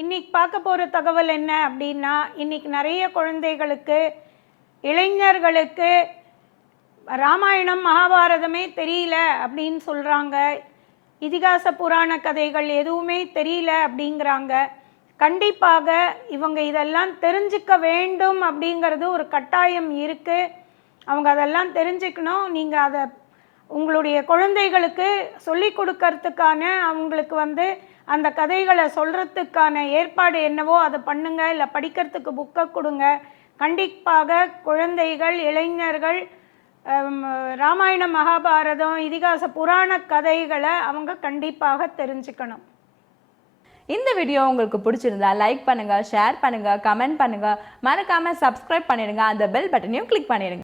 இன்னைக்கு பார்க்க போகிற தகவல் என்ன அப்படின்னா, இன்னைக்கு நிறைய குழந்தைகளுக்கு, இளைஞர்களுக்கு ராமாயணம் மகாபாரதமே தெரியல அப்படின்னு சொல்கிறாங்க. இதிகாச புராண கதைகள் எதுவுமே தெரியல அப்படிங்கிறாங்க. கண்டிப்பாக இவங்க இதெல்லாம் தெரிஞ்சுக்க வேண்டும் அப்படிங்கிறது ஒரு கட்டாயம் இருக்குது. அவங்க அதெல்லாம் தெரிஞ்சுக்கணும். நீங்கள் அதை உங்களுடைய குழந்தைகளுக்கு சொல்லி கொடுக்கறதுக்கான, அவங்களுக்கு அந்த கதைகளை சொல்கிறதுக்கான ஏற்பாடு என்னவோ அதை பண்ணுங்க. இல்லை படிக்கிறதுக்கு புக்கை கொடுங்க. கண்டிப்பாக குழந்தைகள், இளைஞர்கள் ராமாயண மகாபாரதம், இதிகாச புராண கதைகளை அவங்க கண்டிப்பாக தெரிஞ்சுக்கணும். இந்த வீடியோ உங்களுக்கு பிடிச்சிருந்தா லைக் பண்ணுங்க, ஷேர் பண்ணுங்க, கமெண்ட் பண்ணுங்க, மறக்காம சப்ஸ்கிரைப் பண்ணிடுங்க, அந்த பெல் பட்டனையும் கிளிக் பண்ணிடுங்க.